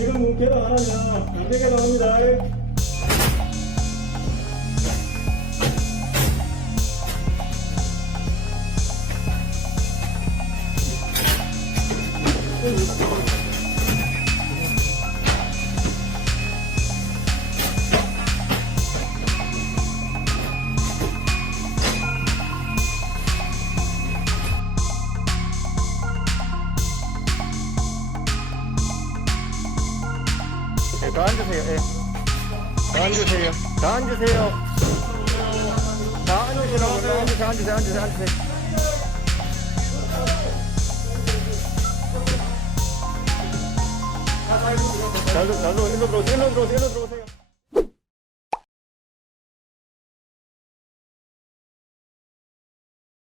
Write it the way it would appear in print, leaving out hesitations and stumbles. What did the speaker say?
지금 개방 안 하면 안 되게 나옵니다. 네, 더 앉으세요. 예. 더 앉으세요. 더 앉으세요. 더 앉으시라고. 앉으세요. 잘로 일로 들어오세요.